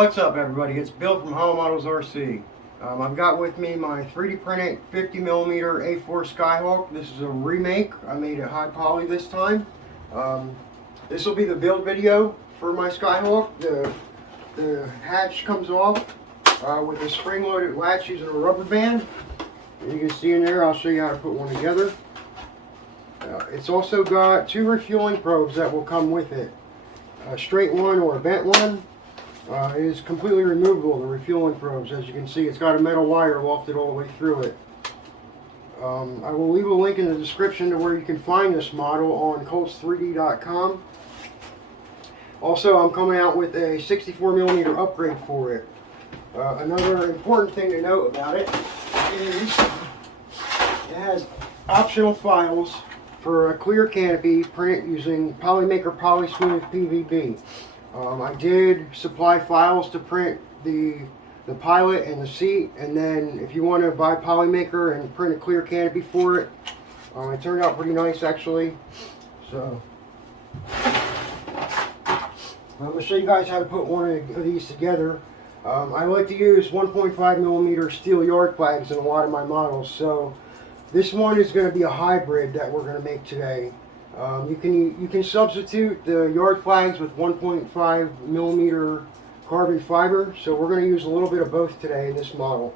What's up, everybody? It's Bill from HoloModels RC. I've got with me my 3D printed 50mm A4 Skyhawk. This is a remake. I made it high poly this time. This will be the build video for my Skyhawk. The hatch comes off with a spring-loaded latch using a rubber band. And you can see in there, I'll show you how to put one together. It's also got two refueling probes that will come with it. A straight one or a bent one. It is completely removable, the refueling probes. As you can see, it's got a metal wire lofted all the way through it. I will leave a link in the description to where you can find this model on colts3d.com. Also, I'm coming out with a 64mm upgrade for it. Another important thing to note about it is it has optional files for a clear canopy print using Polymaker Polysmooth PVB. I did supply files to print the pilot and the seat, and then if you want to buy Polymaker and print a clear canopy for it, it turned out pretty nice actually. So I'm going to show you guys how to put one of these together. I like to use 1.5mm steel yard flags in a lot of my models, so this one is going to be a hybrid that we're going to make today. You can substitute the yard flags with 1.5mm carbon fiber, so we're going to use a little bit of both today in this model.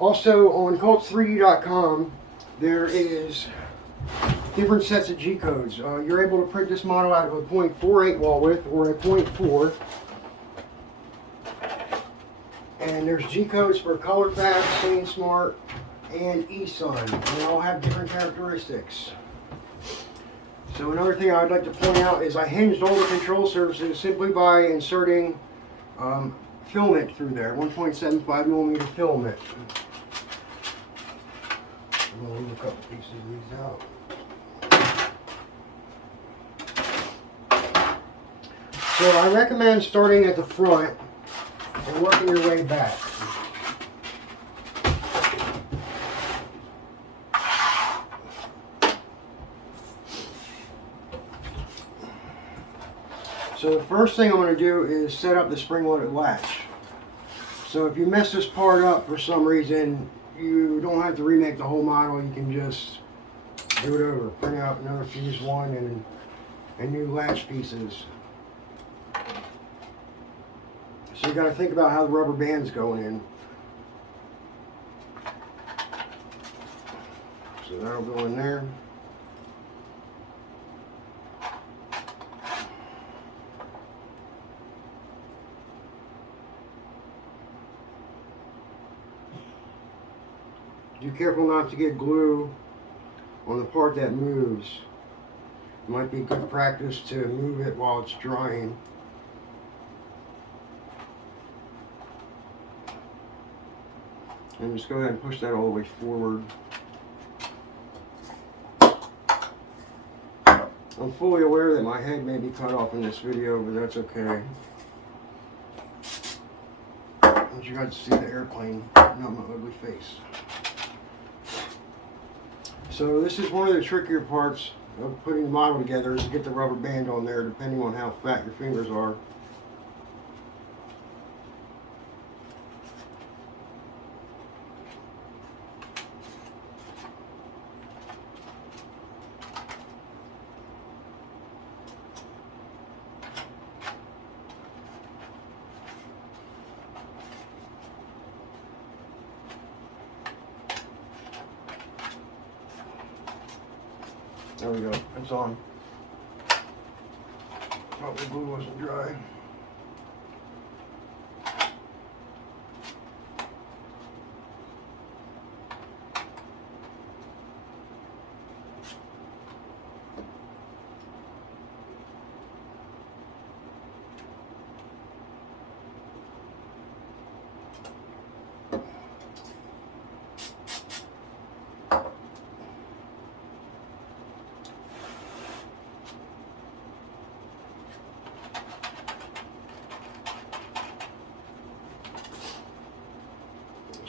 Also on colts3d.com there is different sets of G codes. You're able to print this model out of a 0.48 wall width or a 0.4. And there's G codes for ColorFab, SaneSmart, and eSun. They all have different characteristics. So another thing I would like to point out is I hinged all the control surfaces simply by inserting filament through there, 1.75mm filament. I'm going to leave a couple pieces of these out. So I recommend starting at the front and working your way back. So the first thing I'm going to do is set up the spring-loaded latch. So if you mess this part up for some reason, you don't have to remake the whole model. You can just do it over. Print out another fuse one and new latch pieces. So you got to think about how the rubber band's going in. So that'll go in there. Be careful not to get glue on the part that moves. It might be good practice to move it while it's drying. And just go ahead and push that all the way forward. I'm fully aware that my head may be cut off in this video, but that's okay. I want you guys to see the airplane, not my ugly face. So this is one of the trickier parts of putting the model together, is to get the rubber band on there depending on how fat your fingers are. There we go, it's on. Oh, the glue wasn't dry.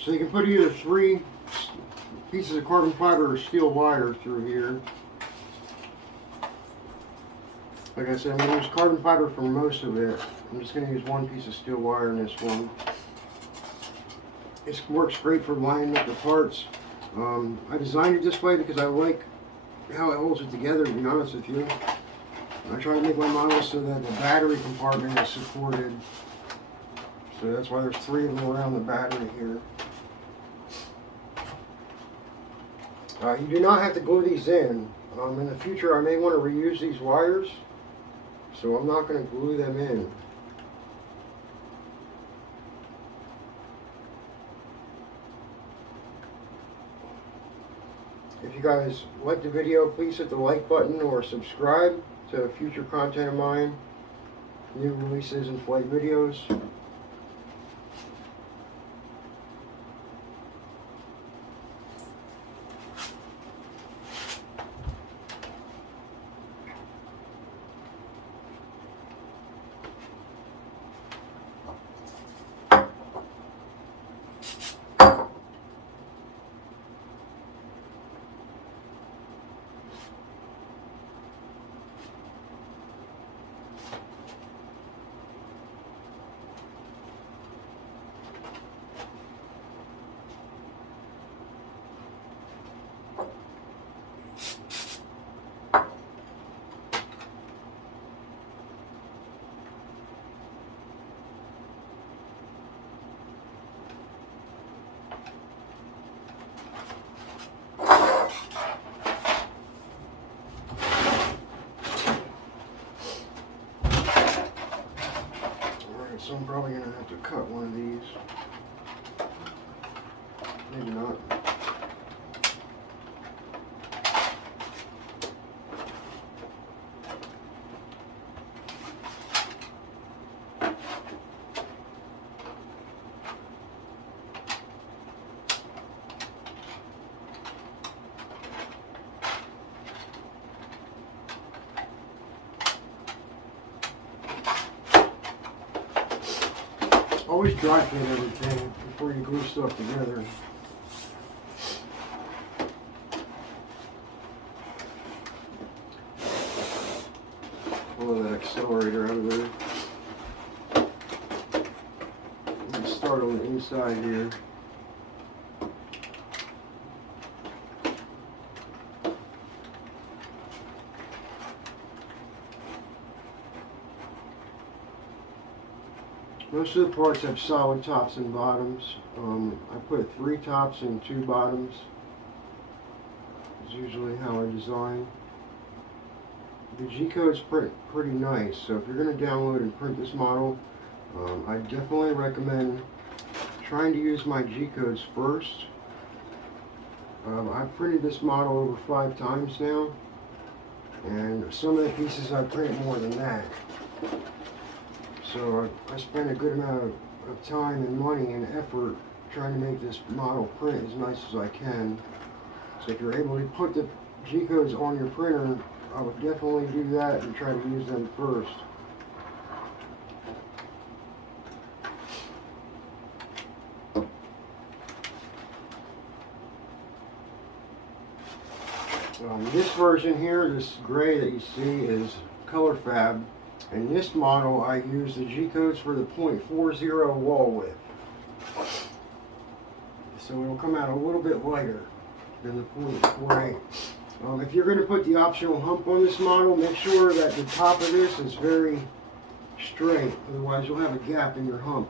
So you can put either 3 pieces of carbon fiber or steel wire through here. Like I said, I'm going to use carbon fiber for most of it. I'm just going to use one piece of steel wire in this one. This works great for lining up the parts. I designed it this way because I like how it holds it together, to be honest with you. I try to make my models so that the battery compartment is supported. So that's why there's 3 of them around the battery here. You do not have to glue these in. In the future I may want to reuse these wires, so I'm not going to glue them in. If you guys like the video, please hit the like button or subscribe to future content of mine, new releases and flight videos. So I'm probably going to have to cut one of these. Maybe not. Always dry fit everything before you glue stuff together. Pull that accelerator out of there. Let's start on the inside here. Most of the parts have solid tops and bottoms. I put 3 tops and 2 bottoms. It's usually how I design. The G-codes print pretty nice, so if you're going to download and print this model, I definitely recommend trying to use my G-codes first. I've printed this model over 5 times now, and some of the pieces I've printed more than that. So I spent a good amount of time and money and effort trying to make this model print as nice as I can. So if you're able to put the G-codes on your printer, I would definitely do that and try to use them first. This version here, this gray that you see, is color fab. In this model, I use the G-codes for the .40 wall width. So it'll come out a little bit lighter than the .48. If you're going to put the optional hump on this model, make sure that the top of this is very straight. Otherwise, you'll have a gap in your hump.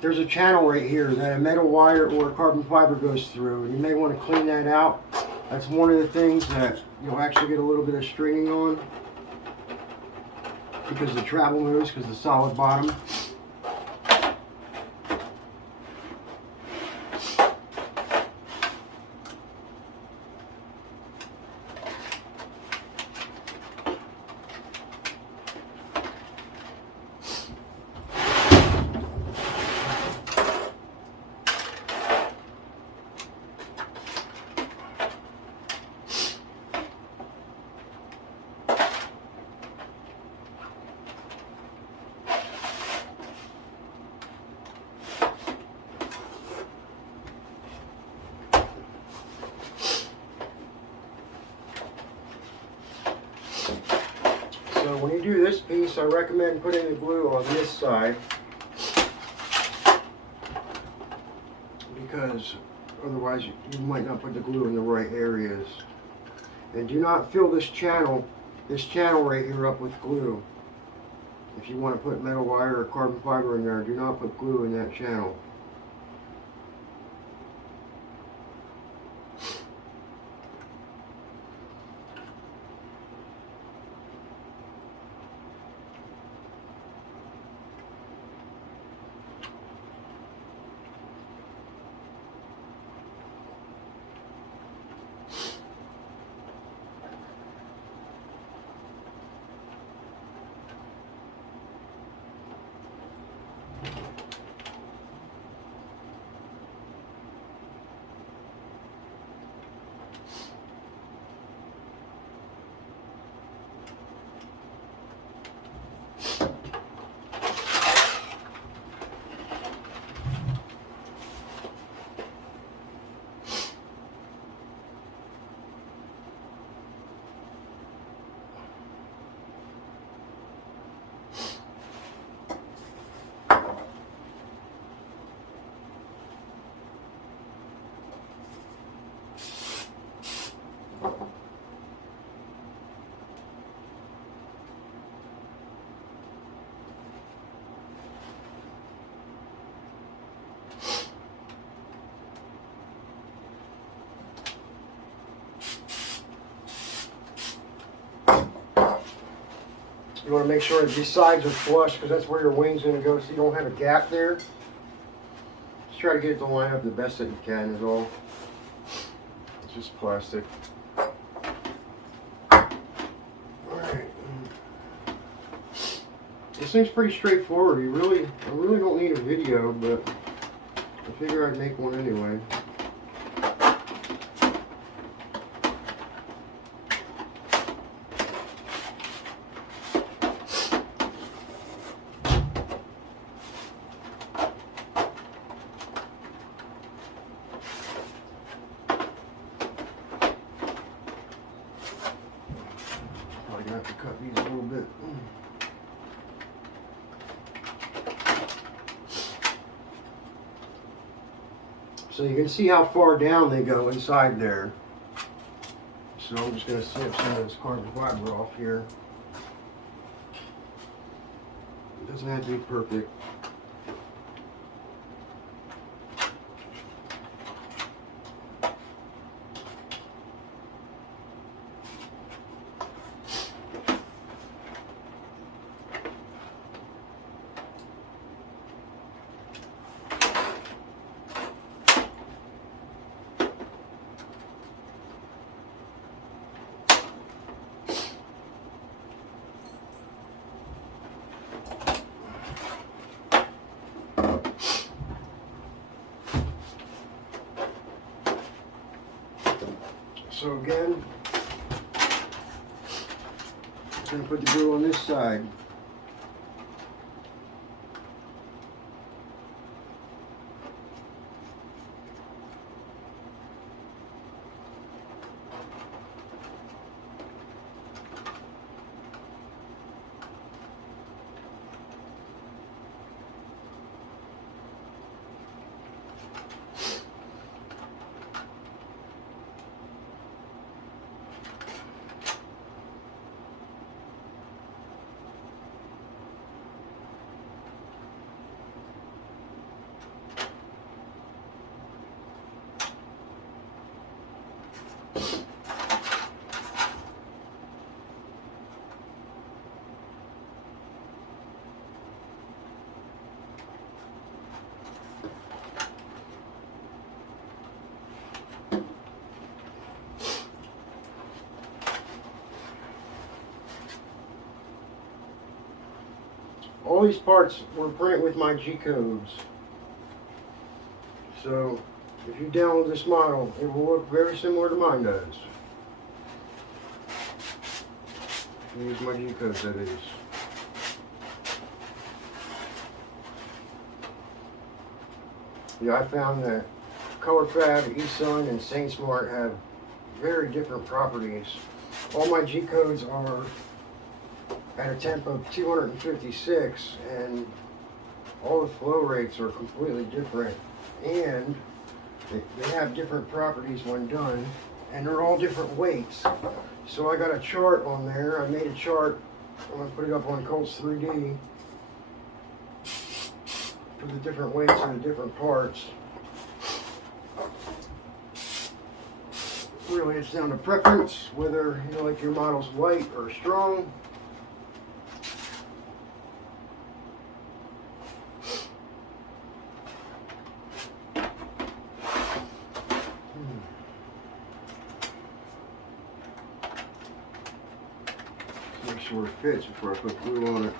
There's a channel right here that a metal wire or carbon fiber goes through, and you may want to clean that out. That's one of the things that you'll actually get a little bit of stringing on. because the travel moves, because the solid bottom. So when you do this piece, I recommend putting the glue on this side, because otherwise you might not put the glue in the right areas. And do not fill this channel right here up with glue. If you want to put metal wire or carbon fiber in there, do not put glue in that channel. You want to make sure that these sides are flush, because that's where your wing's going to go, so you don't have a gap there. Just try to get it to line up the best that you can is all. It's just plastic. Alright. This thing's pretty straightforward. I really don't need a video, but I figure I'd make one anyway. I'm gonna have to cut these a little bit. So you can see how far down they go inside there. So I'm just going to snip some of this carbon fiber off here. It doesn't have to be perfect. So again, I'm going to put the glue on this side. all these parts were printed with my G codes. So if you download this model, it will look very similar to mine does. Use my G codes, that is. Yeah, I found that ColorFab, eSun, and SaintSmart have very different properties. All my G codes are at a temp of 256, and all the flow rates are completely different, and they have different properties when done, and they're all different weights. So I got a chart on there. I made a chart. I'm going to put it up on Colts 3D for the different weights and the different parts. Really, it's down to preference, whether you like your models light or strong. Make sure it fits before I put glue on it.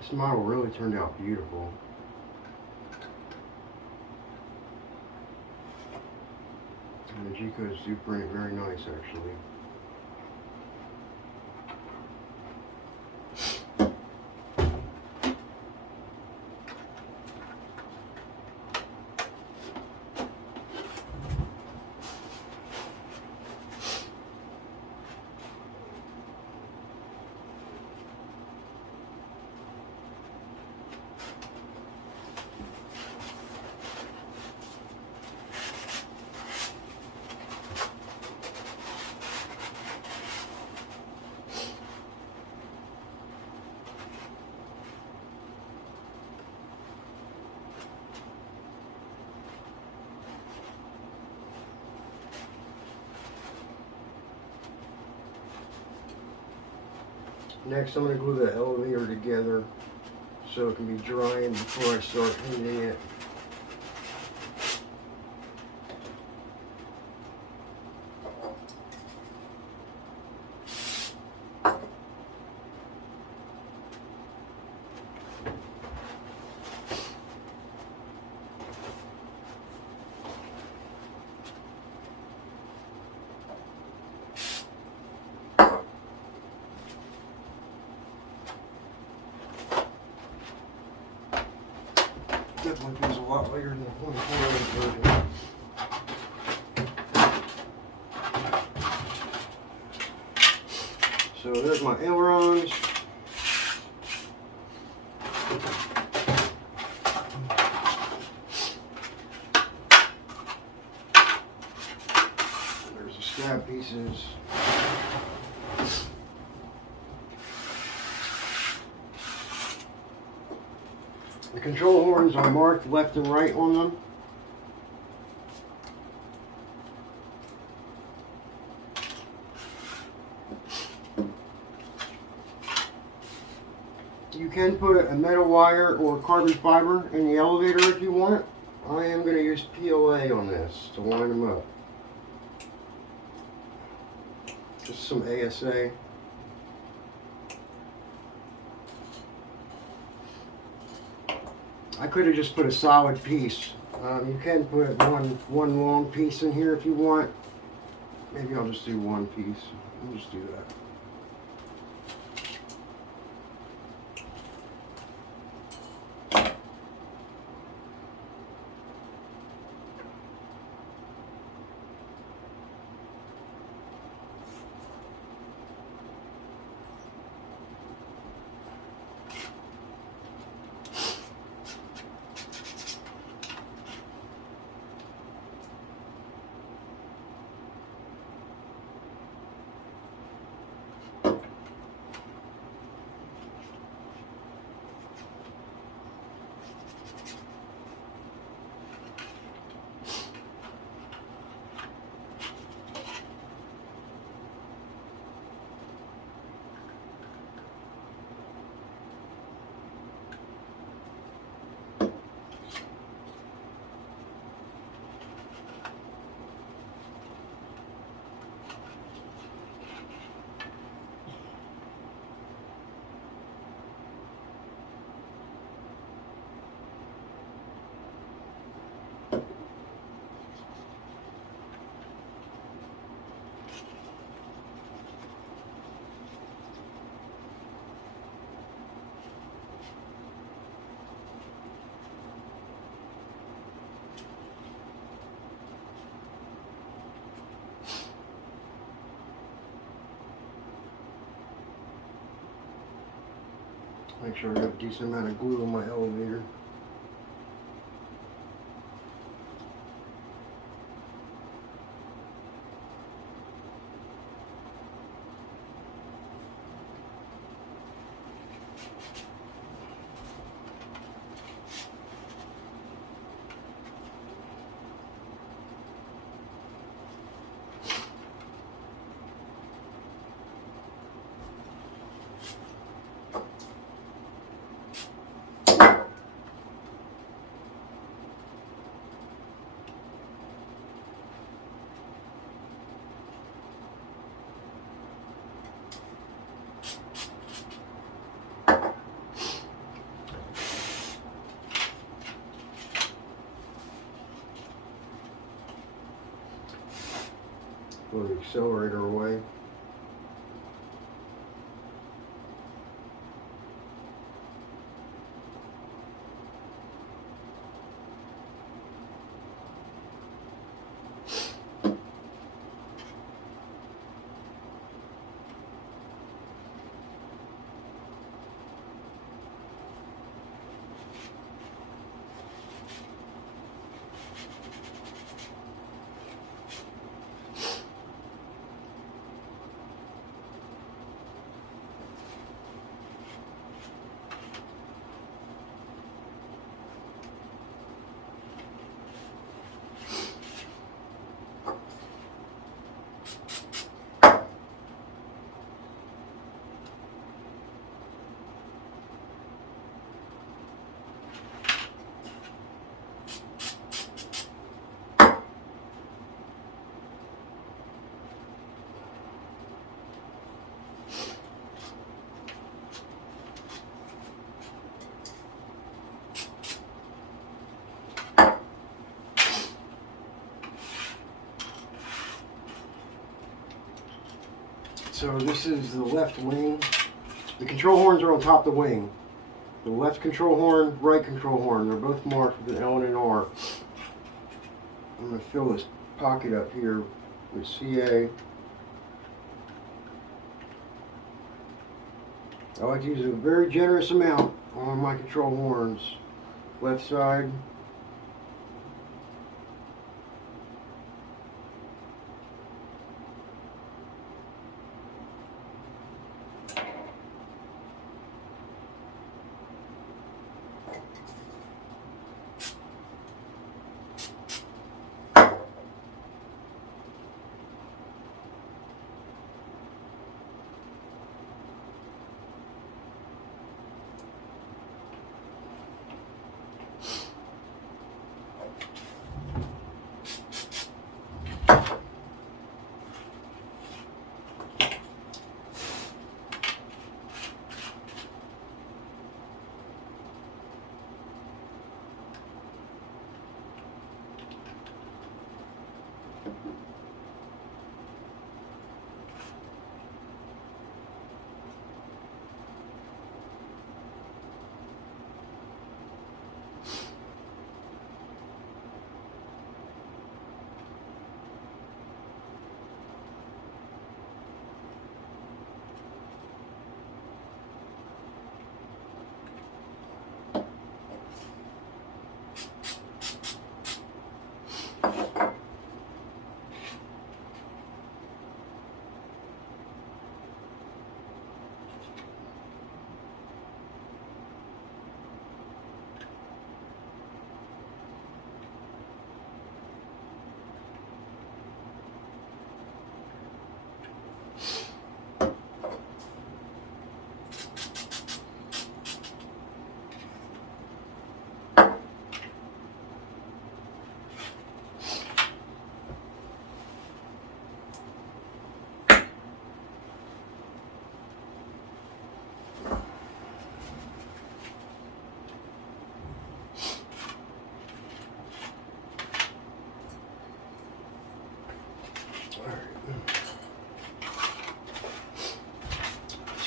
This model really turned out beautiful. And the G codes do print very nice, actually. Next, I'm going to glue the elevator together so it can be drying before I start hinging it. Definitely feels a lot lighter than the 1/4 version. So there's my ailerons. There's the stab pieces. The control horns are marked left and right on them. You can put a metal wire or carbon fiber in the elevator if you want. I am going to use PLA on this to line them up. Just some ASA. I could have just put a solid piece. You can put one long piece in here if you want. Maybe I'll just do one piece. I'll just do that. Make sure I got a decent amount of glue on my elevator. Throw the accelerator away. So this is the left wing. The control horns are on top of the wing. The left control horn, right control horn, they're both marked with an L and an R. I'm going to fill this pocket up here with CA. I like to use a very generous amount on my control horns. Left side.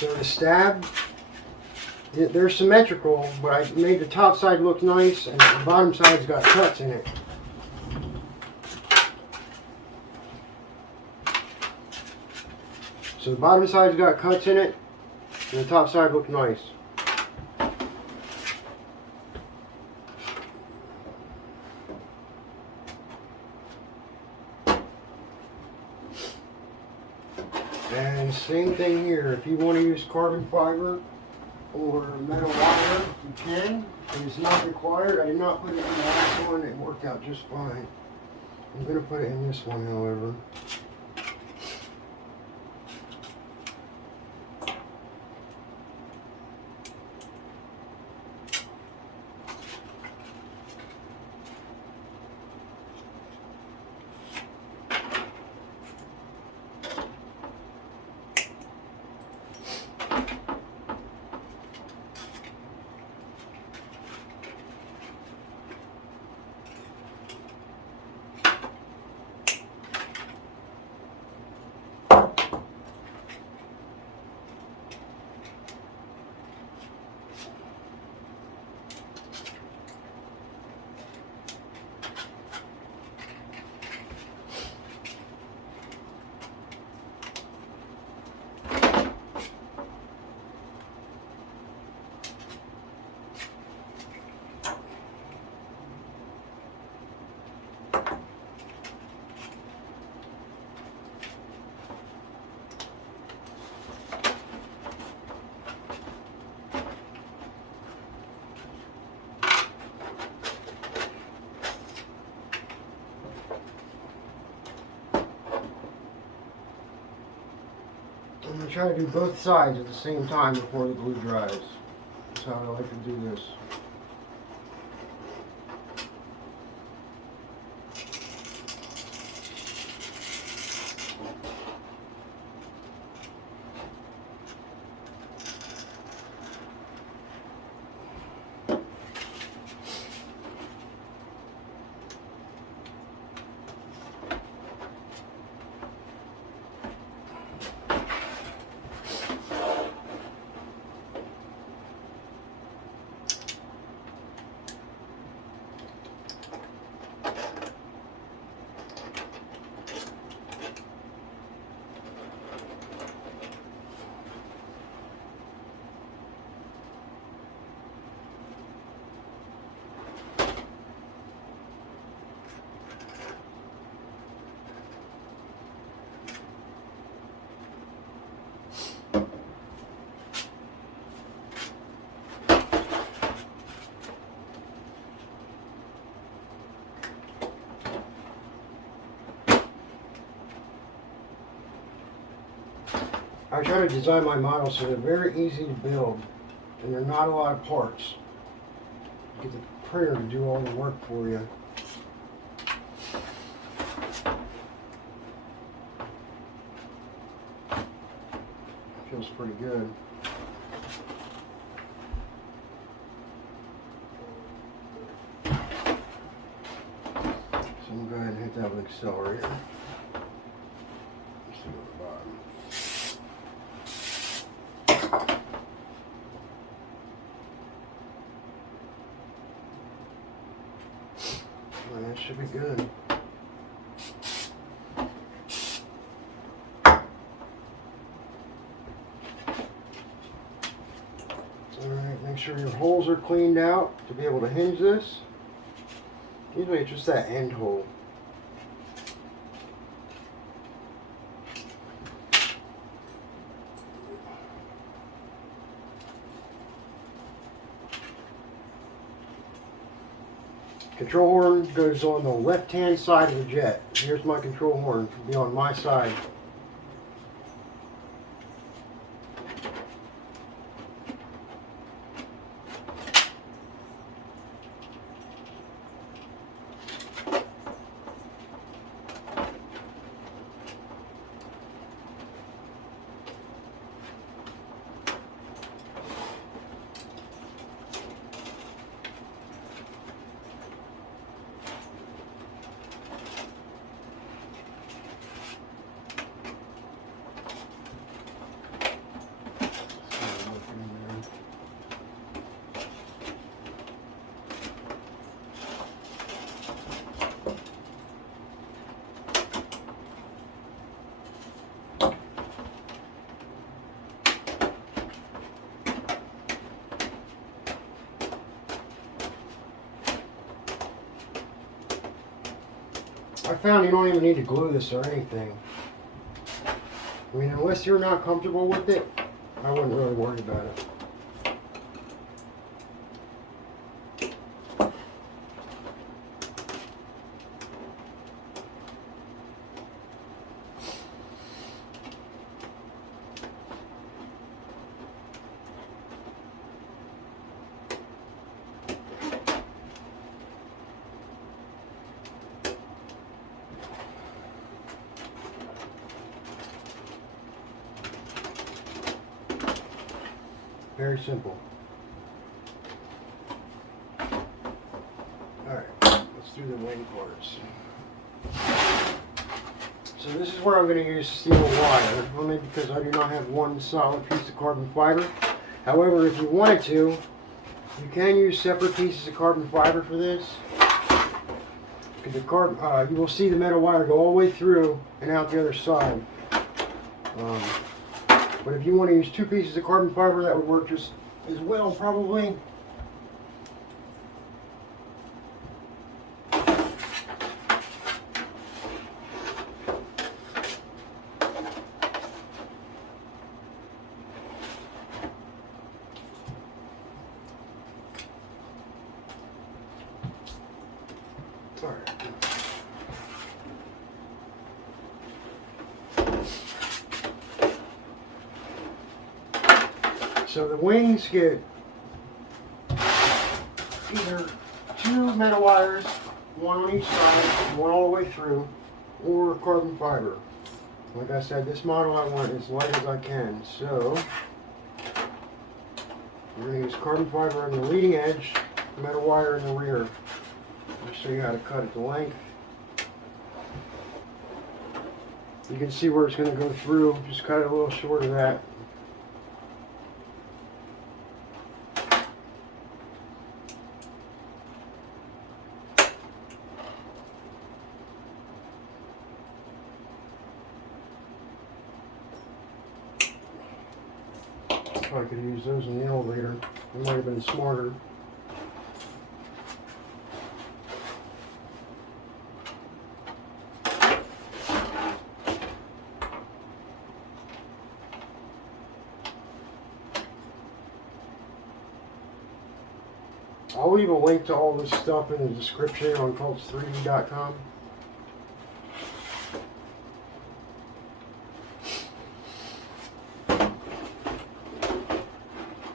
So the stab, they're symmetrical, but I made the top side look nice and the bottom side's got cuts in it. So the bottom side's got cuts in it and the top side looked nice. the same thing here. If you want to use carbon fiber or metal wire, you can. It is not required. I did not put it in the last one. It worked out just fine. I'm going to put it in this one, however. I'm going to try to do both sides at the same time before the glue dries. That's how I like to do this. I try to design my models so they're very easy to build and they're not a lot of parts. Get the printer to do all the work for you. Feels pretty good. So I'm going to go ahead and hit that with accelerator. Let's see at the bottom. Well, that should be good. Alright, make sure your holes are cleaned out to be able to hinge this. Usually it's just that end hole. Control horn goes on the left-hand side of the jet. Here's my control horn. It'll be on my side. I found you don't even need to glue this or anything. I mean, unless you're not comfortable with it, I wouldn't really worry about it. Very simple. Alright, let's do the wing parts. So this is where I'm going to use steel wire, only because I do not have one solid piece of carbon fiber. However, if you wanted to, you can use separate pieces of carbon fiber for this. Because the you will see the metal wire go all the way through and out the other side. But if you want to use two pieces of carbon fiber, that would work just as well, probably. All right. So the wings get either two metal wires, one on each side, one all the way through, or carbon fiber. Like I said, this model I want as light as I can. So we're going to use carbon fiber on the leading edge, metal wire in the rear. I'll show you how to cut at the length. You can see where it's going to go through. Just cut it a little short of that. I could have used those in the elevator. It might have been smarter. I'll leave a link to all this stuff in the description on cults3d.com.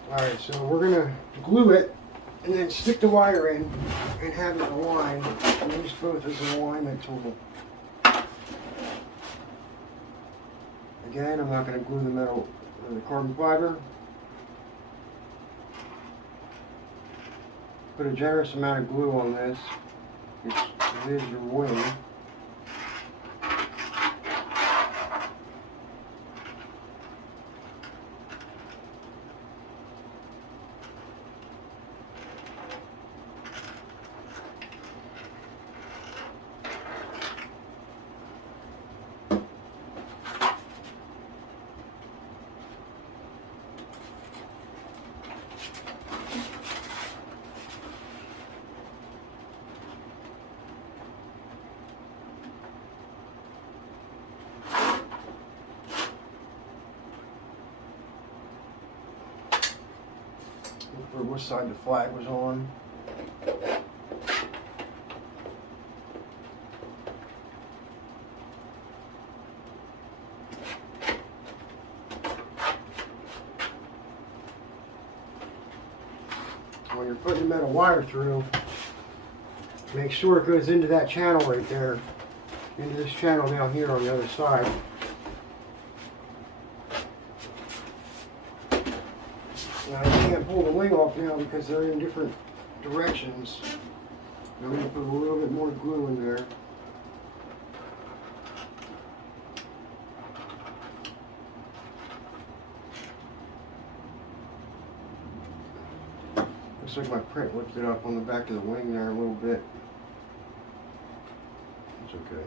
Alright, so we're going to glue it and then stick the wire in and have it align and use both as an alignment tool. Again, I'm not going to glue the metal or the carbon fiber. Put a generous amount of glue on this. It is your wing. For which side the flag was on. When you're putting the metal wire through, make sure it goes into that channel right there, into this channel down here on the other side. Now, I can't pull the wing off now because they're in different directions. I'm going to put a little bit more glue in there. Looks like my print lifted up on the back of the wing there a little bit. It's okay.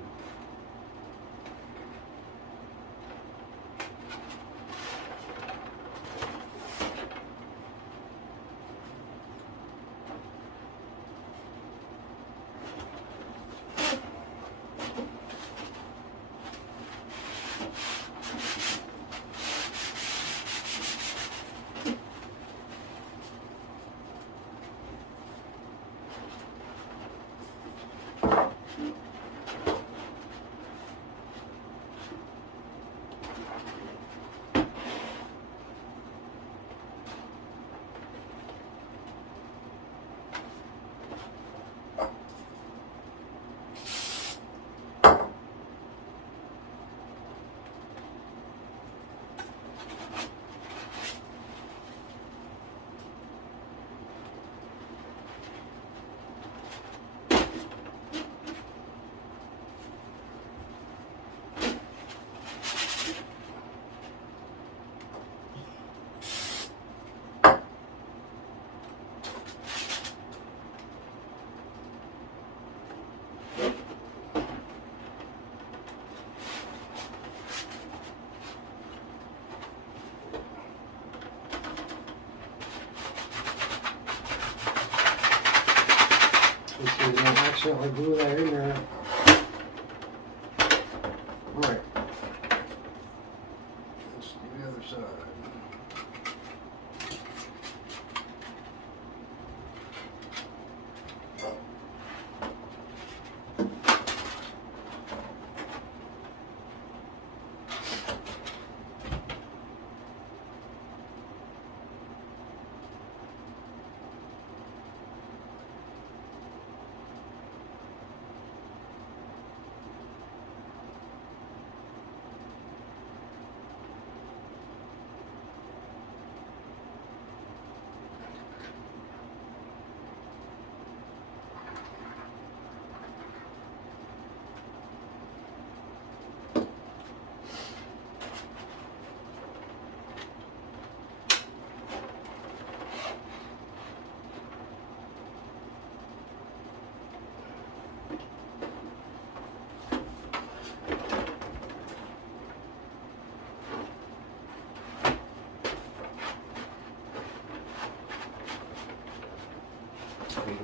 Let's see, don't accidentally glue that in there. Alright. Let's do the other side.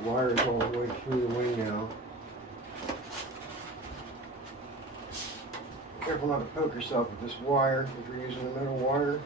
The wire is all the way through the wing now. Careful not to poke yourself with this wire if you're using the metal wire.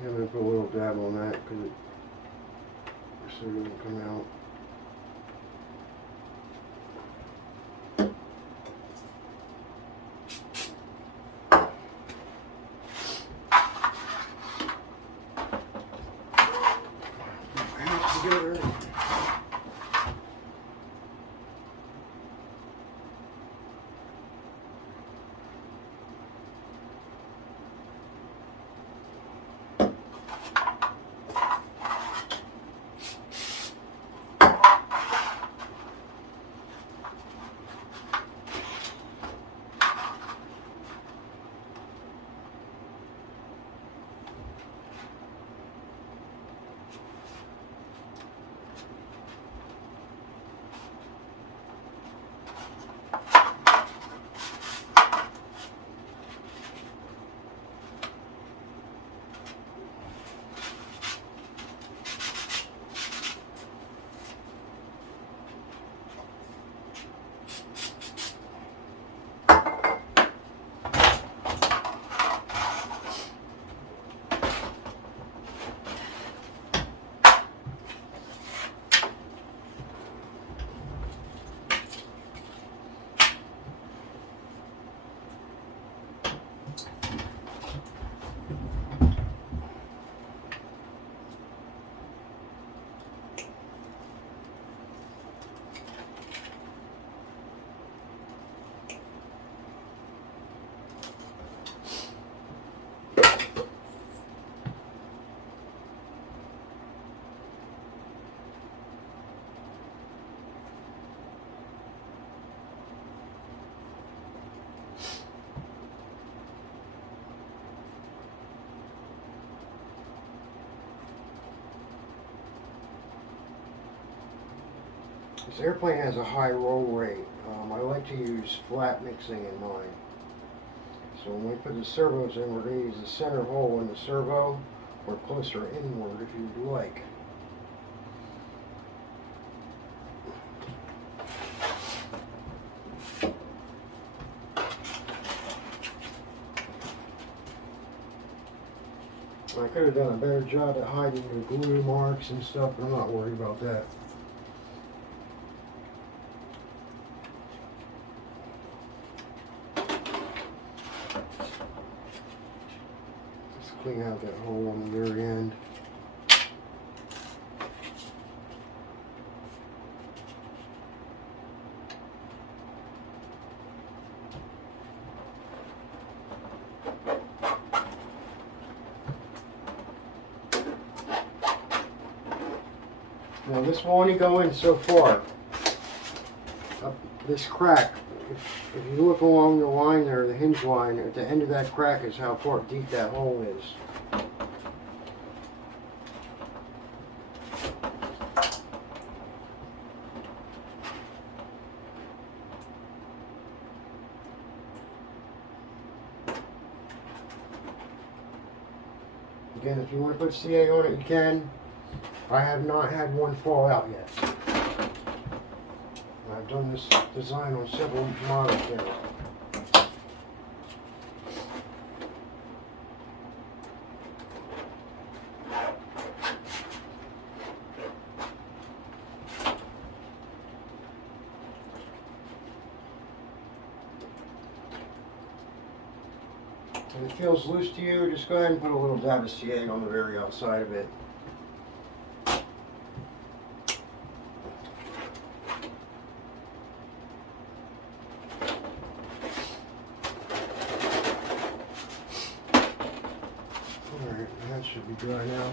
I'm going to put a little dab on that because it doesn't come out. Together. This airplane has a high roll rate. I like to use flat mixing in mine. So when we put the servos in, we're going to use the center hole in the servo, or closer inward if you'd like. I could have done a better job at hiding the glue marks and stuff, but I'm not worried about that. Just clean out that hole on the very end. Now this will only go in so far. Up this crack, if you look along the line there, the hinge line, at the end of that crack is how far deep that hole is. Again, if you want to put CA on it, you can. I have not had one fall out yet. I've done this design on several models now. If it feels loose to you, just go ahead and put a little dab of CA on the very outside of it. Should be dry now.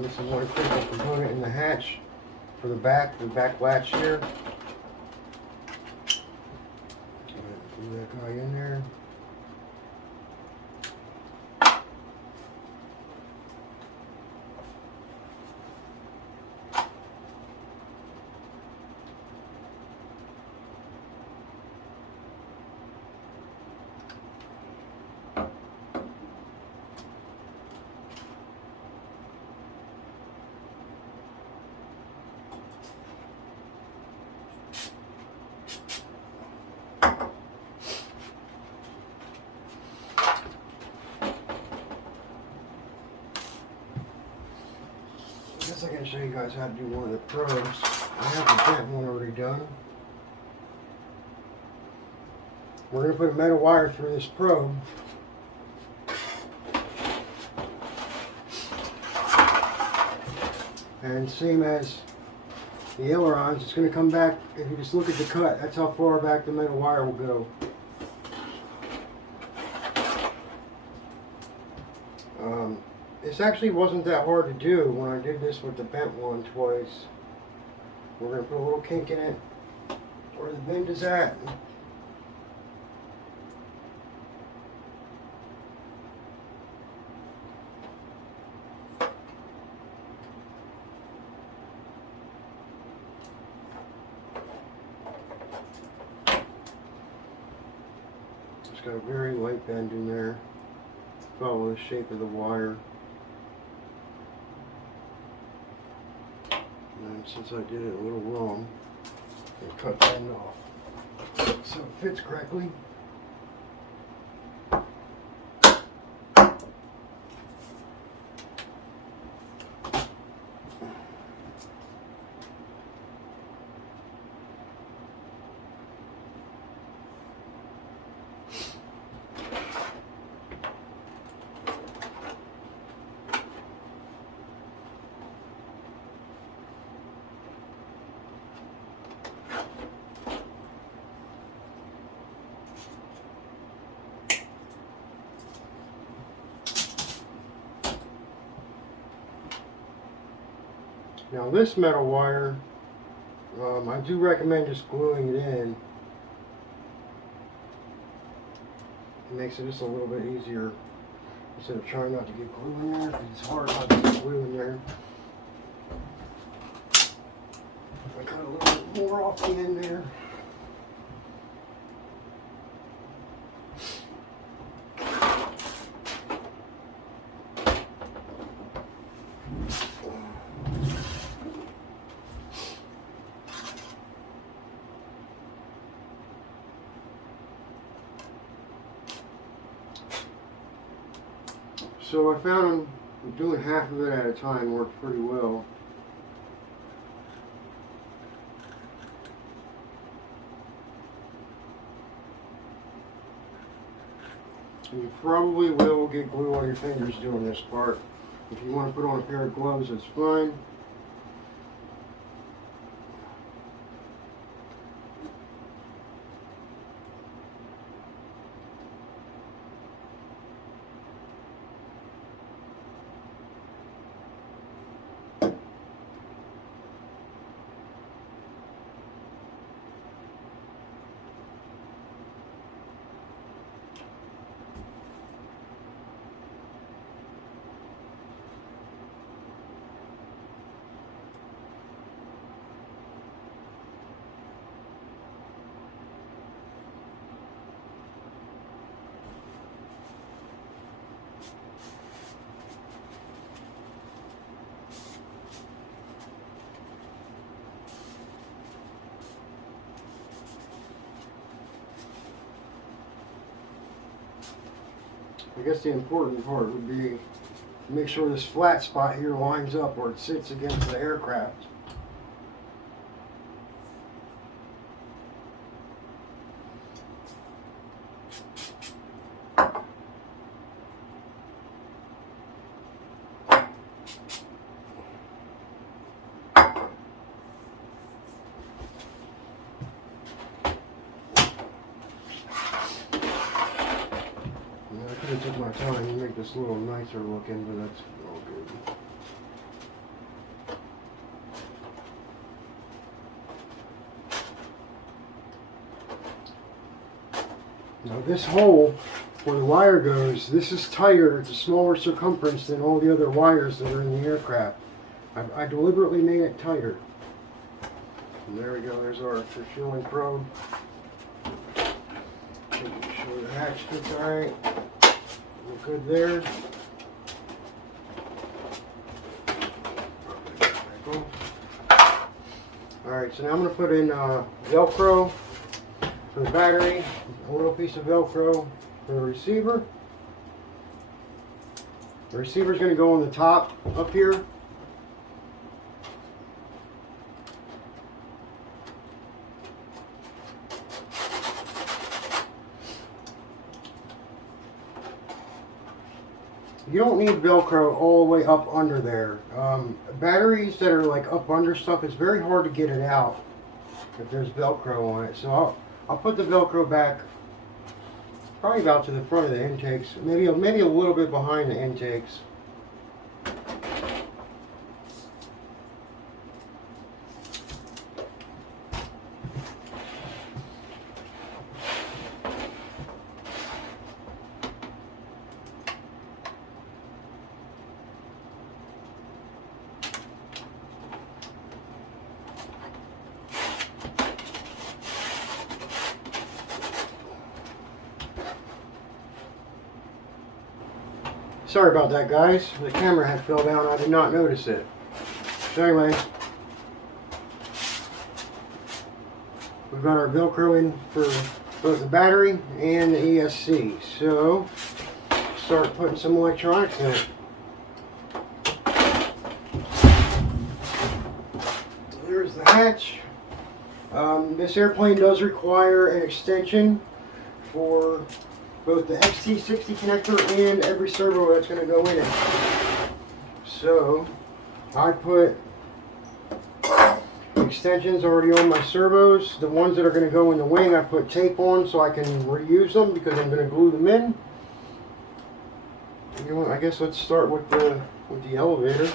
This is one critical component in the hatch for the back latch here. Glue that guy in there. I guess I can show you guys how to do one of the probes. I have the bent one already done. We're going to put a metal wire through this probe. And same as the ailerons, it's going to come back. If you just look at the cut, that's how far back the metal wire will go. This actually wasn't that hard to do when I did this with the bent one twice. We're going to put a little kink in it where the bend is at. It's got a very light bend in there. Follow the shape of the wire. And since I did it a little wrong, I'll cut that end off so it fits correctly. Now this metal wire, I do recommend just gluing it in. It makes it just a little bit easier instead of trying not to get glue in there, because it's hard not to get glue in there. I cut a little bit more off the end there. So I found doing half of it at a time worked pretty well. And you probably will get glue on your fingers doing this part. If you want to put on a pair of gloves, it's fine. I guess the important part would be to make sure this flat spot here lines up where it sits against the aircraft. I took my time to make this a little nicer looking, but that's all good. Now this hole where the wire goes, this is tighter, it's a smaller circumference than all the other wires that are in the aircraft. I deliberately made it tighter. And there we go, there's our fueling probe. Making sure the hatch fits alright. We're good there. Alright, so now I'm going to put in Velcro for the battery, a little piece of Velcro for the receiver. The receiver is going to go on the top up here. You don't need Velcro all the way up under there. Batteries that are like up under stuff, it's very hard to get it out if there's Velcro on it. So I'll put the Velcro back probably about to the front of the intakes, maybe a little bit behind the intakes. Sorry about that, guys. The camera had fell down. I did not notice it. So anyway, we've got our Velcro in for both the battery and the ESC. So start putting some electronics in it. There's the hatch. This airplane does require an extension for both the XT60 connector and every servo that's going to go in it. So I put extensions already on my servos. The ones that are going to go in the wing, I put tape on so I can reuse them because I'm going to glue them in. You know what, I guess let's start with the elevator.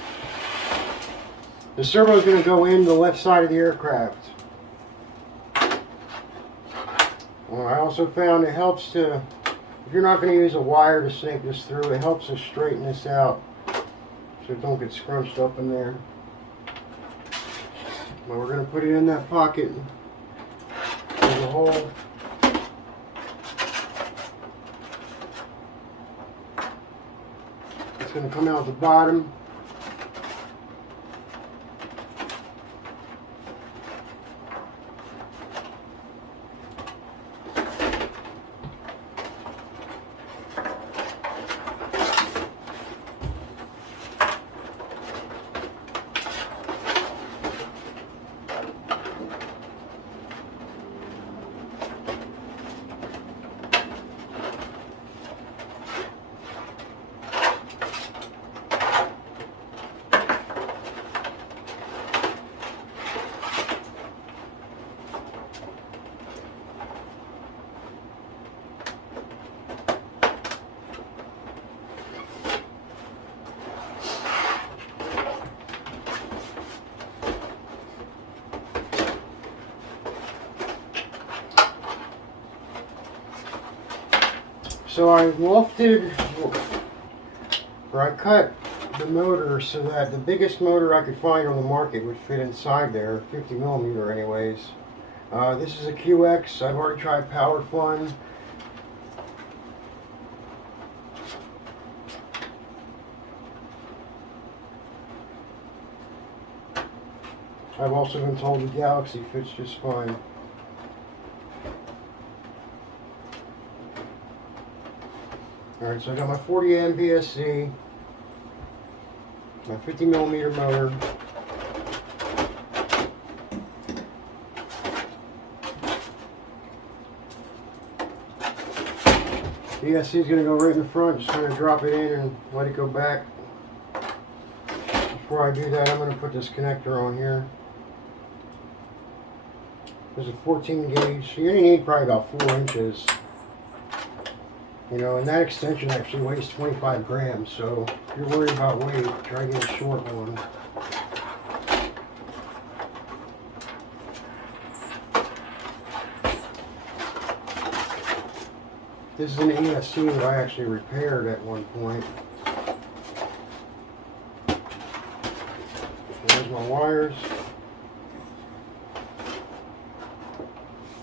The servo is going to go in the left side of the aircraft. Well, I also found it helps to, if you're not going to use a wire to snake this through, it helps to straighten this out so it don't get scrunched up in there. Well, we're going to put it in that pocket. There's a hole. It's going to come out the bottom. So I lofted, or I cut the motor so that the biggest motor I could find on the market would fit inside there, 50 millimeter anyways. This is a QX. I've already tried Powered Fun. I've also been told the Galaxy fits just fine. Alright, so I got my 40 amp VSC, my 50 millimeter motor, VSC is going to go right in the front. Just kind of drop it in and let it go back. Before I do that, I'm going to put this connector on here. There's a 14 gauge, so you only need probably about 4 inches. You know, and that extension actually weighs 25 grams, so if you're worried about weight, try to get a short one. This is an ESC that I actually repaired at one point. There's my wires.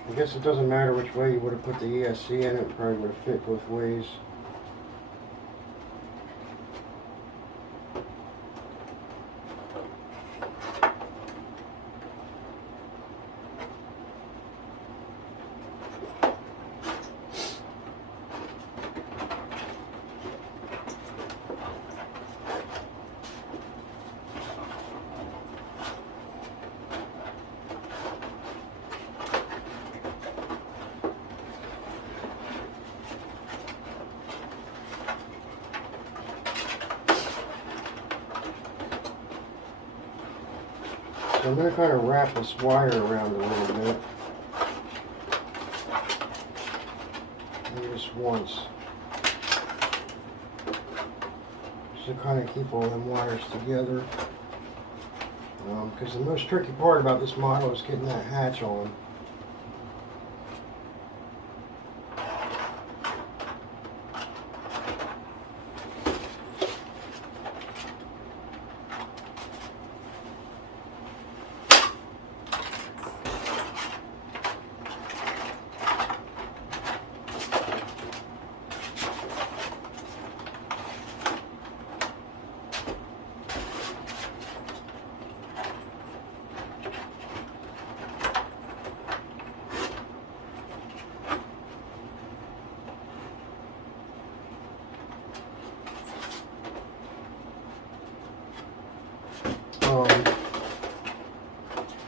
I guess it doesn't matter which way you would have put the ESC in, it probably would have fit both ways. So I'm going to kind of wrap this wire around a little bit. Maybe just once. Just to kind of keep all them wires together. Because the most tricky part about this model is getting that hatch on.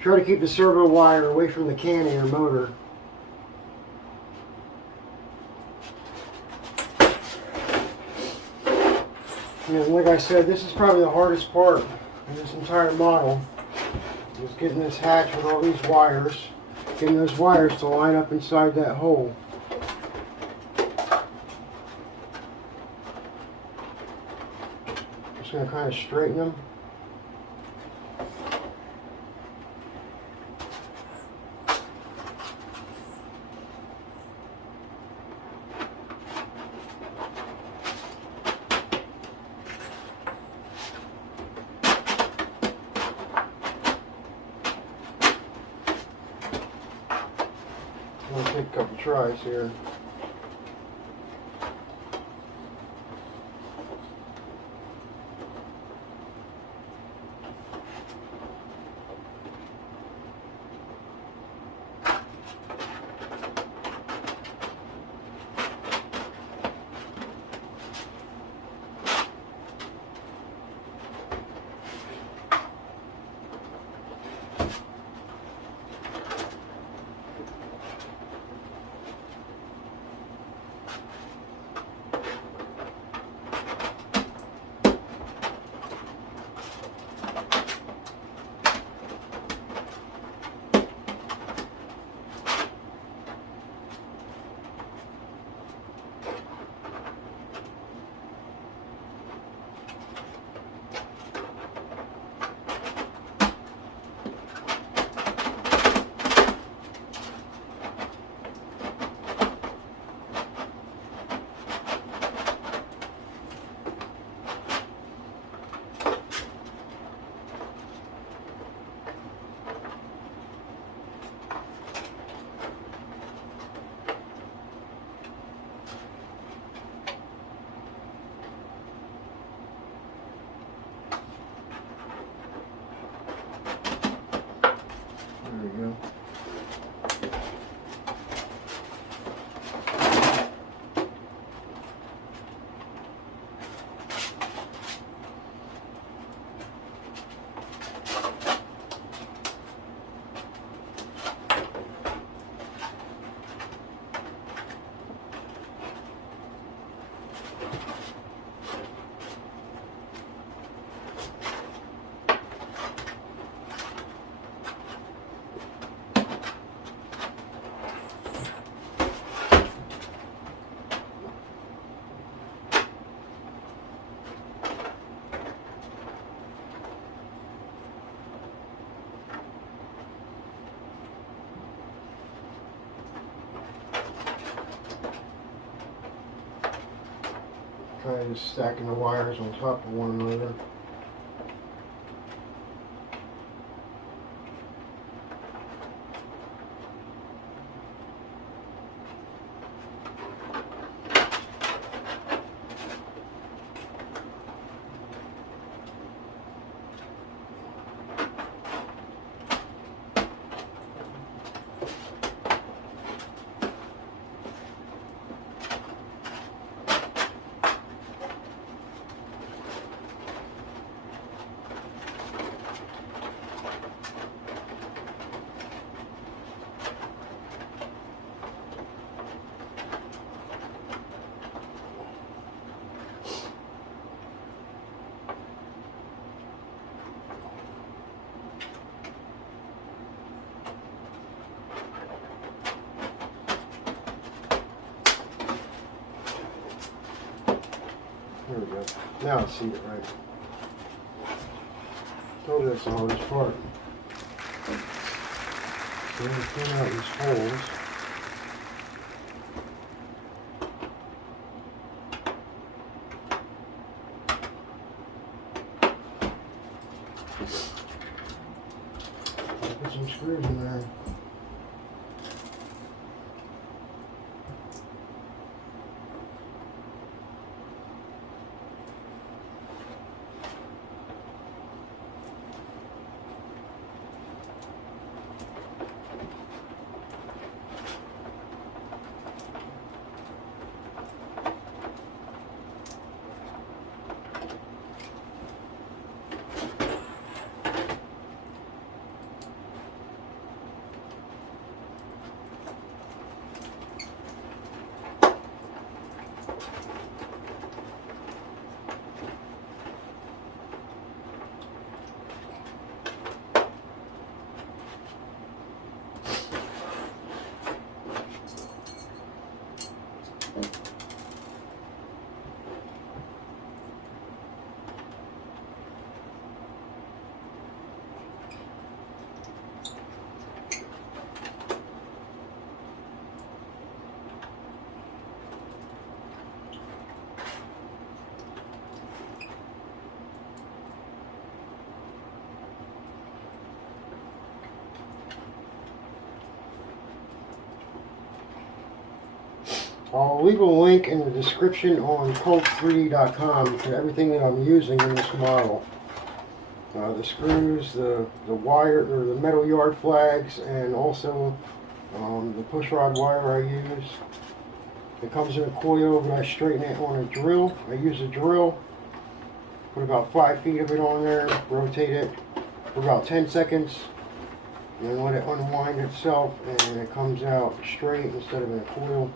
Try to keep the servo wire away from the can of your motor. And like I said, this is probably the hardest part of this entire model, is getting this hatch with all these wires, getting those wires to line up inside that hole. Just going to kind of straighten them. I'll take a couple tries here. There we go. Kind of just stacking the wires on top of one another. There we go. Now I see it right. Told you that's the hardest part. So we're going to clean out these holes. Put some screws in there. I'll leave a link in the description on Cult3D.com to everything that I'm using in this model. The screws, the wire, or the metal yard flags, and also the push rod wire I use. It comes in a coil, but I straighten it on a drill. I use a drill, put about 5 feet of it on there, rotate it for about 10 seconds, and then let it unwind itself, and it comes out straight instead of in a coil.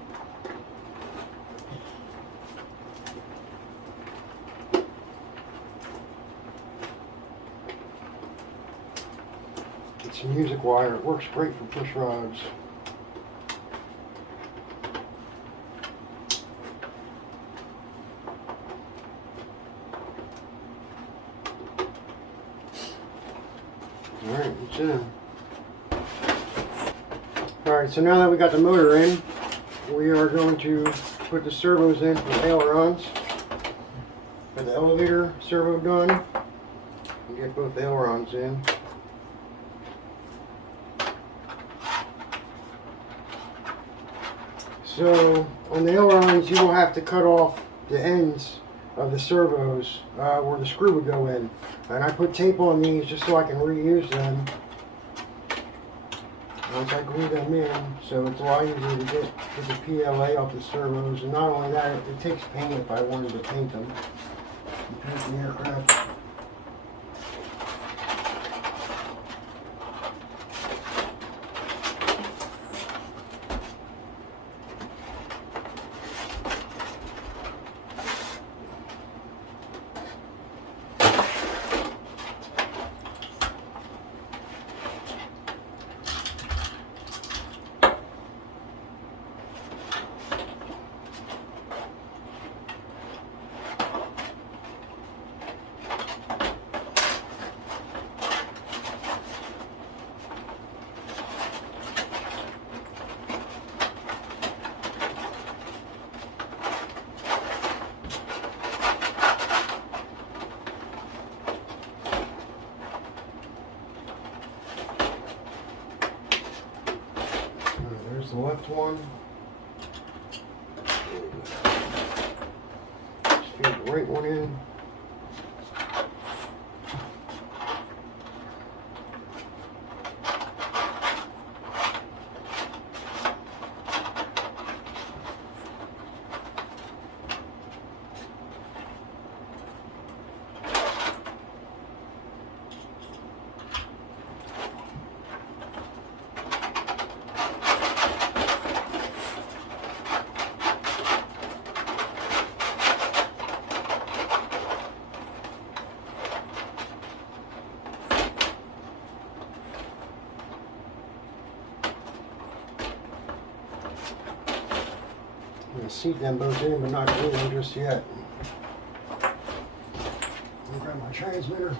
It's music wire. It works great for push rods. Alright, it's in. Alright, so now that we got the motor in, we are going to put the servos in for the ailerons. Got the elevator servo done. And get both the ailerons in. So on the ailerons, you will have to cut off the ends of the servos where the screw would go in. And I put tape on these just so I can reuse them once I glue them in, so it's a lot easier to get the PLA off the servos. And not only that, it takes paint if I wanted to paint them. Paint the aircraft. There's the left one. Just feed the right one in. I'm going to seat them both in, but not glue them just yet. Let me grab my transmitter.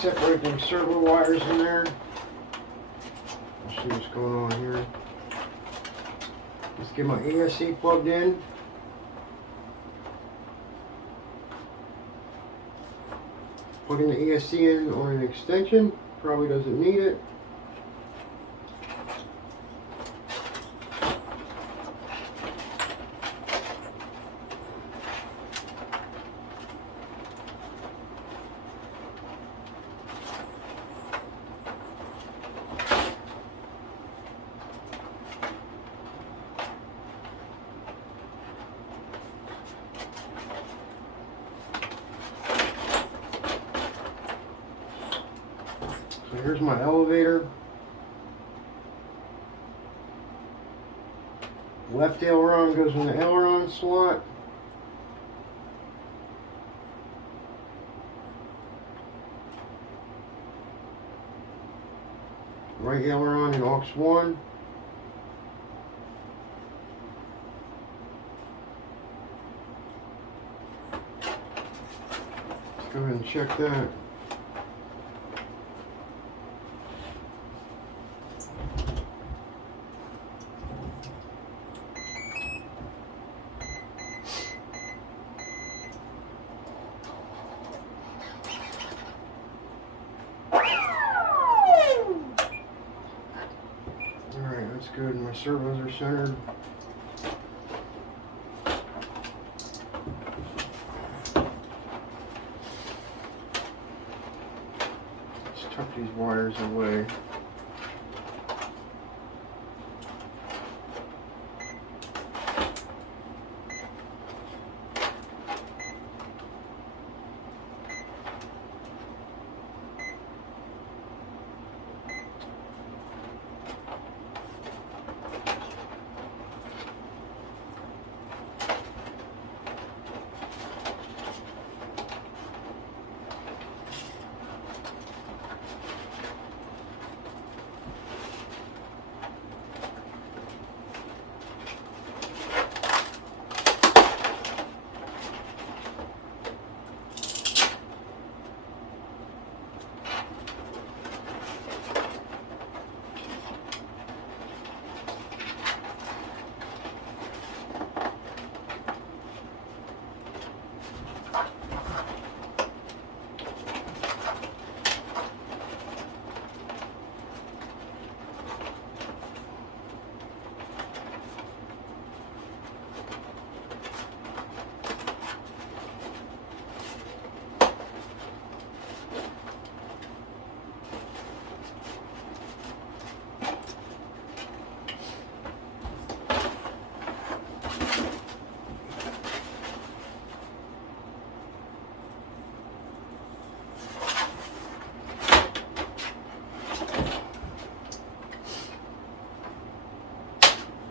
Separate them servo wires in there. Let's see what's going on here. Let's get my ESC plugged in. Plugging the ESC in on an extension, probably doesn't need it. So here's my elevator. Left aileron goes in the aileron slot. Right aileron in aux 1. Let's go ahead and check that. servos are centered. Let's tuck these wires away.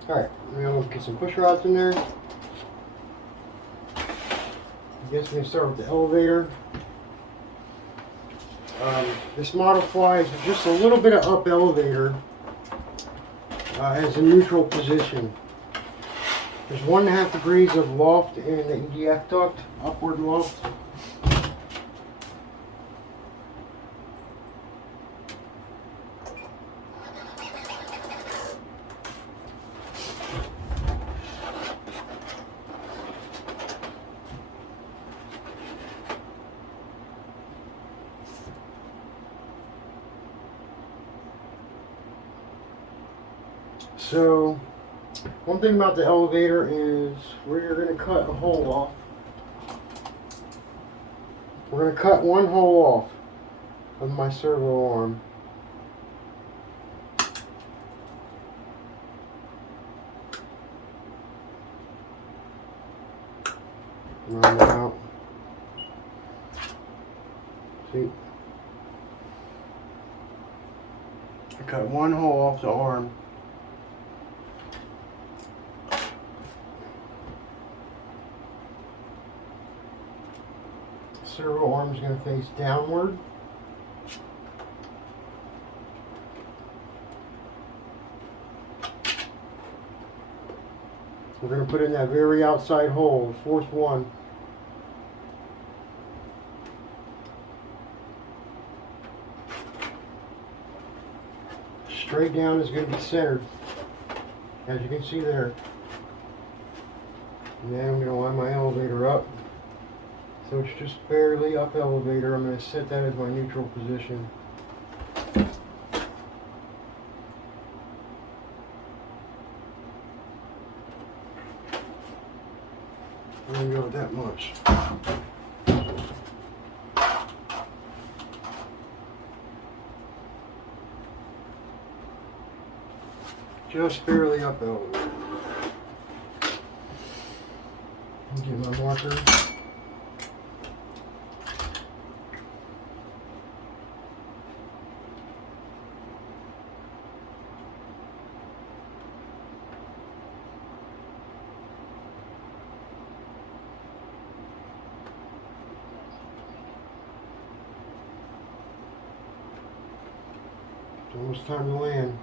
Alright, now we'll get some push rods in there. I guess we're going to start with the elevator. This model flies just a little bit of up elevator as a neutral position. There's 1.5 degrees of loft in the EDF duct, upward loft. So, one thing about the elevator is where you're going to cut a hole off. We're going to cut one hole off of my servo arm. Round it out. See? I cut one hole off the arm. Servo arm is going to face downward. We're going to put in that very outside hole, the fourth one. Straight down is going to be centered, as you can see there. And then I'm going to line my elevator up. So it's just barely up elevator. I'm going to set that as my neutral position. I'm going to go with that much. Just barely up elevator. Get my marker. It's almost time to land.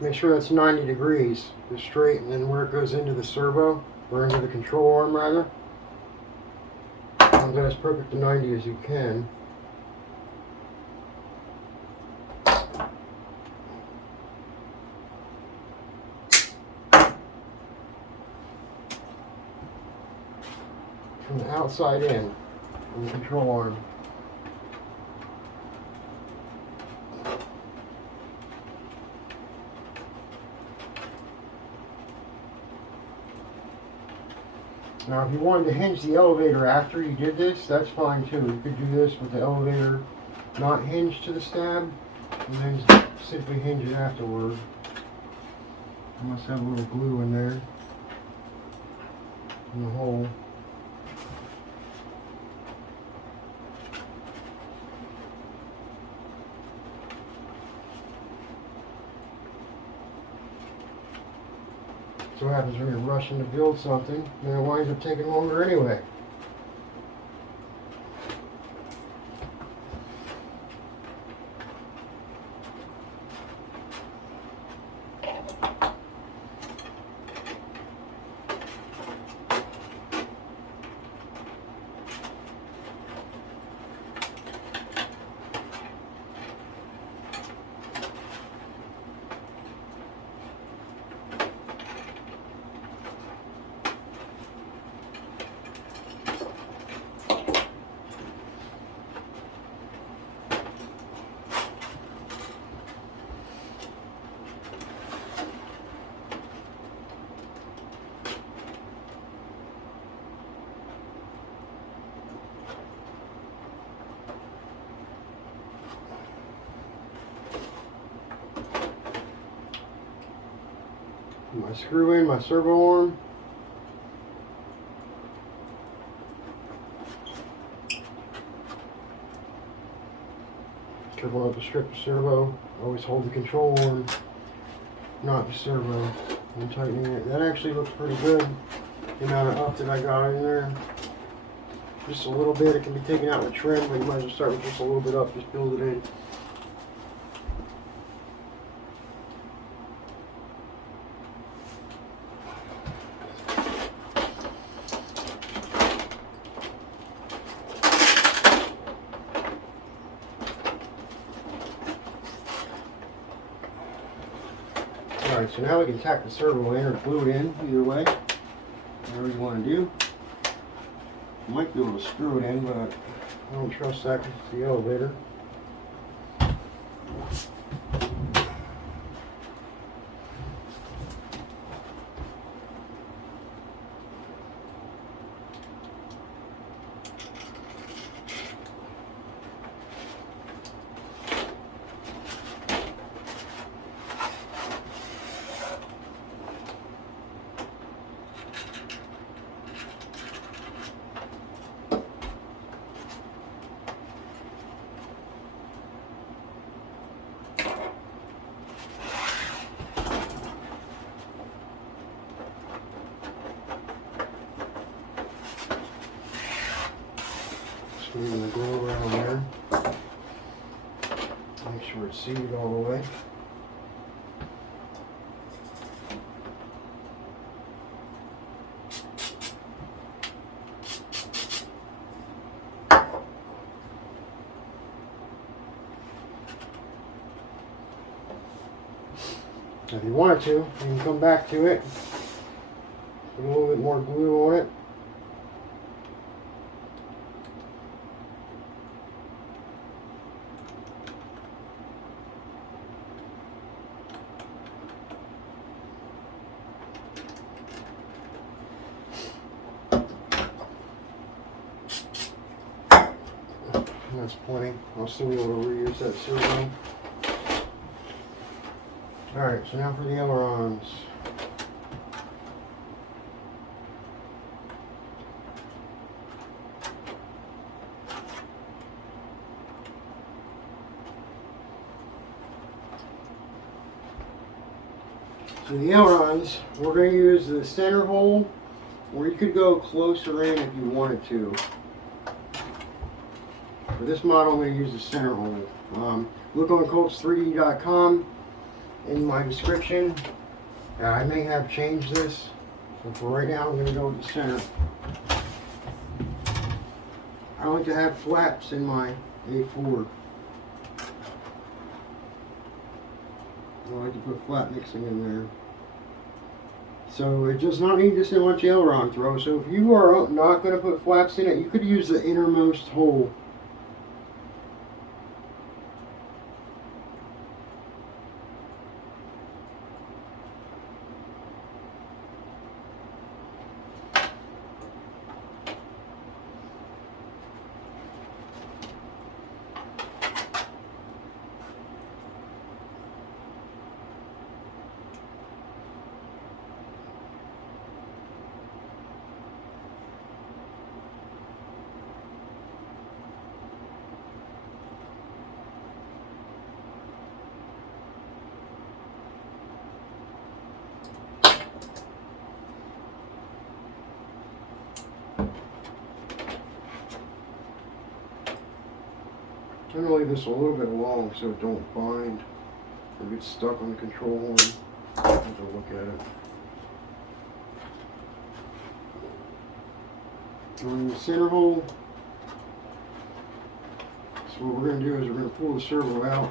Make sure that's 90 degrees, just straight, and then where it goes into the servo, or into the control arm rather. Get as perfect to 90 as you can. From the outside in, from the control arm. Now if you wanted to hinge the elevator after you did this, that's fine too. You could do this with the elevator not hinged to the stab, and then simply hinge it afterward. I must have a little glue in there, in the hole. So what happens when you're rushing to build something, and it winds up taking longer anyway. My screw in my servo arm. Careful not to strip the servo. Always hold the control arm, not the servo. And tightening it. That actually looks pretty good. The amount of up that I got in there. Just a little bit. It can be taken out with trim, but you might as well start with just a little bit up. Just build it in. Alright, so now we can tack the servo in or glue it in, either way, whatever you want to do. You might be able to screw it in, but I don't trust that because it's the elevator. Moving the glue around there. Make sure it's seated all the way. If you wanted to, you can come back to it, put a little bit more glue on it. That's plenty. I'll still be able to reuse that servo. Alright, so now for the ailerons. So the ailerons, we're going to use the center hole, or you could go closer in if you wanted to. For this model, I'm going to use the center hole. Look on ColtsThreedy.com. in my description. I may have changed this, so for right now I'm going to go with the center. I like to have flaps in my A4. I like to put flap mixing in there. So it does not need this much aileron throw. So if you are not going to put flaps in it, you could use the innermost hole. I'm going to leave this a little bit long so it don't bind or get stuck on the control horn. I'll have to look at it. Going the center hole. So what we're going to do is we're going to pull the servo out.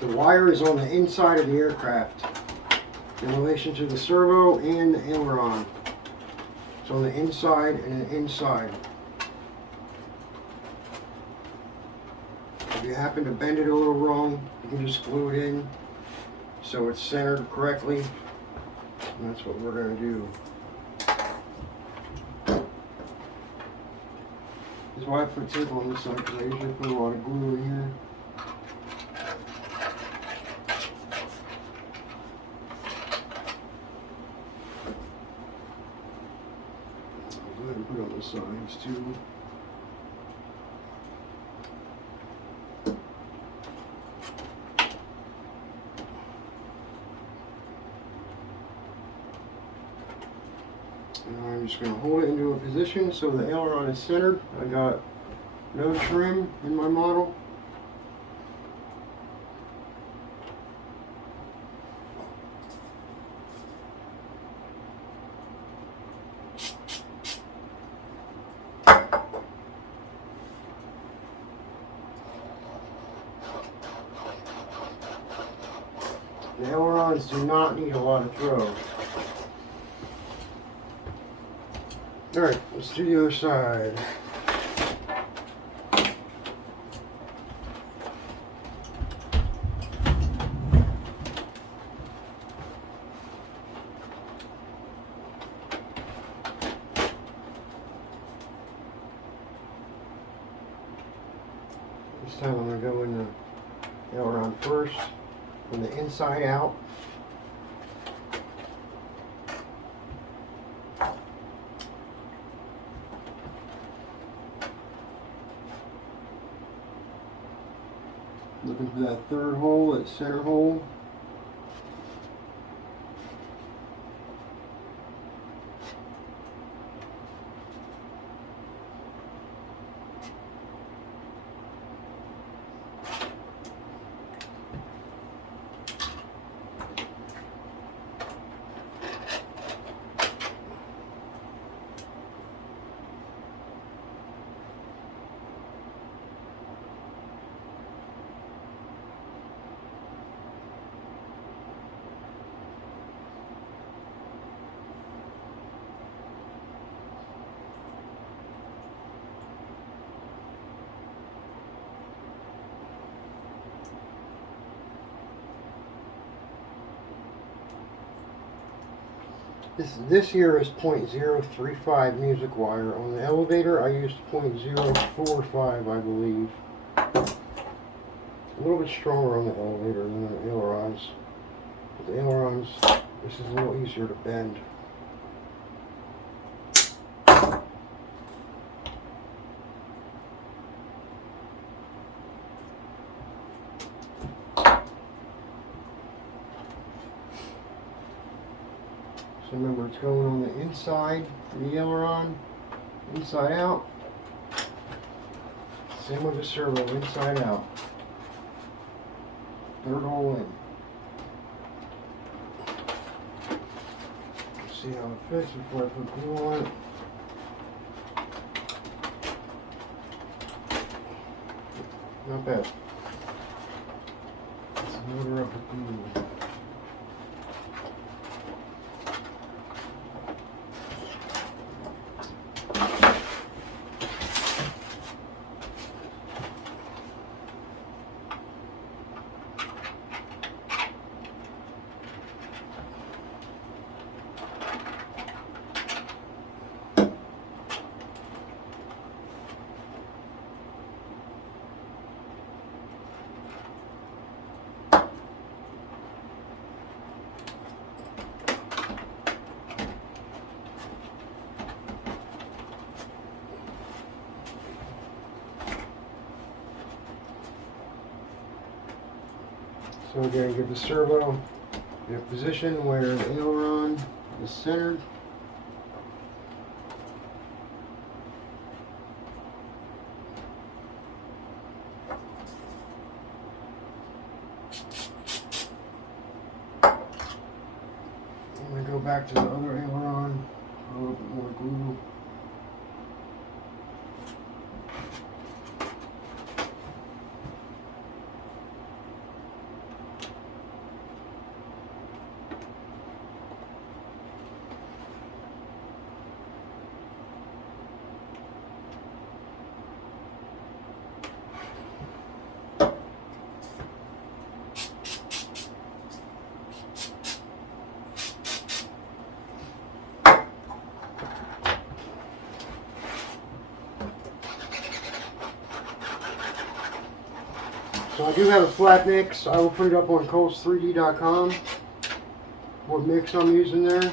The wire is on the inside of the aircraft in relation to the servo and the aileron. It's on the inside and the inside. If you happen to bend it a little wrong, you can just glue it in so it's centered correctly. And that's what we're going to do. This is why I put tape on this side, because I usually put a lot of glue in here. Go ahead and put it on the sides too. And I'm just going to hold it into a position so the aileron is centered. I got no trim in my model. The ailerons do not need a lot of throw. Alright, let's do the other side. This time I'm going to go in the aileron first, from the inside out. Looking for that third hole, that center hole. This here is 0.035 music wire. On the elevator I used 0.045, I believe. A little bit stronger on the elevator than the ailerons. But the ailerons, this is a little easier to bend. remember, it's going on the inside of the aileron, inside out. Same with the servo, inside out. Third hole in. Let's see how it fits before I put glue on it. Not bad. Let's load her up with glue. So again, get the servo in a position where the aileron is centered. I'm going to go back to the other aileron, a little bit more glue. So I do have a flat mix. I will put it up on Coles3D.com. What mix I'm using there.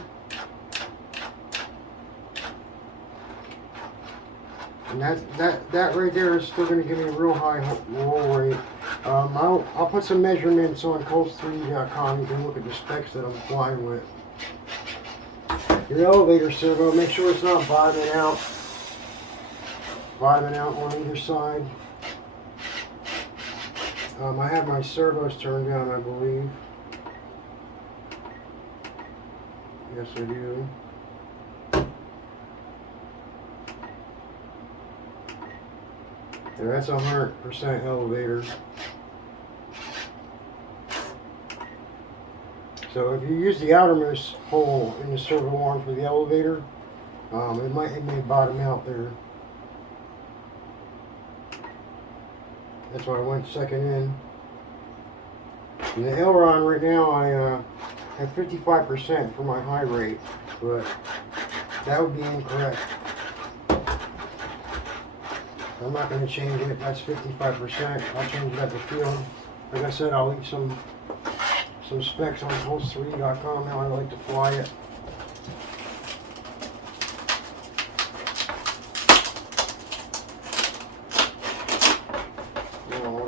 And that right there is still going to give me a real high roll rate. I'll put some measurements on Coles3D.com. You can look at the specs that I'm flying with. Your elevator servo, make sure it's not bottoming out. Bottoming out on either side. I have my servos turned down, I believe. Yes, I do. Yeah, that's 100% elevator. So if you use the outermost hole in the servo arm for the elevator, it may bottom out there. That's why I went second in. And the aileron right now, I have 55% for my high rate, but that would be incorrect. I'm not going to change it. That's 55%. I'll change that to field. Like I said, I'll leave some specs on Coles3D.com how I like to fly it.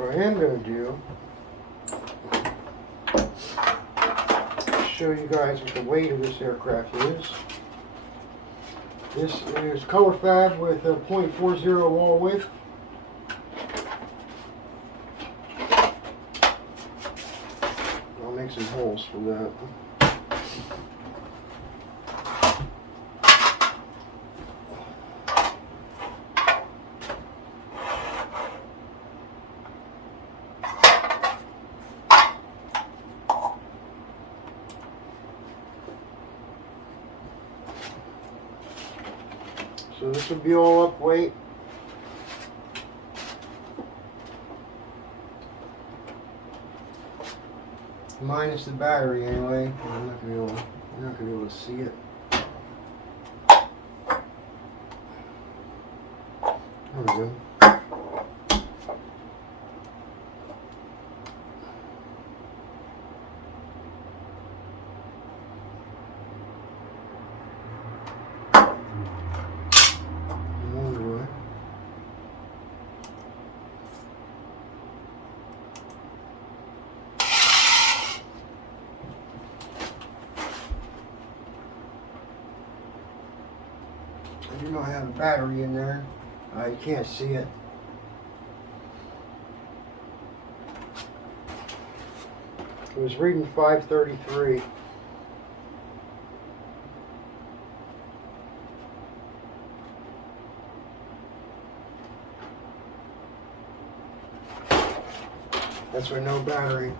I am going to do show you guys what the weight of this aircraft is. This is color fab with a .40 wall width. I'll make some holes for that. So this will be all up weight. Minus the battery anyway. You're not gonna be able to see it. There we go. I have a battery in there. You can't see it. It was reading 533. That's with no battery.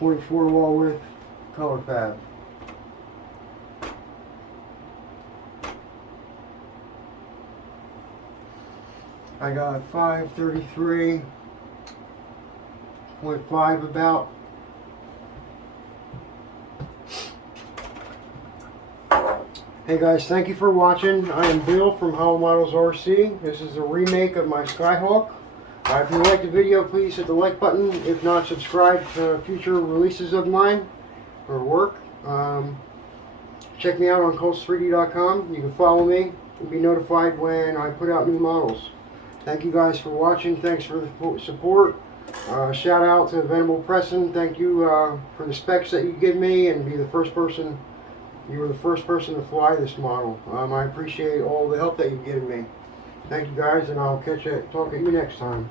0.4 wall width, color pad. I got 533.5 about. Hey guys, thank you for watching. I am Bill from HoloModels RC. This is a remake of my Skyhawk. If you liked the video, please hit the like button. If not, subscribe to future releases of mine or work. Check me out on Colts3D.com. You can follow me and be notified when I put out new models. Thank you guys for watching. Thanks for the support. Shout out to Venable Preston. Thank you for the specs that you give me and be the first person. You were the first person to fly this model. I appreciate all the help that you've given me. Thank you guys, and I'll talk at you next time.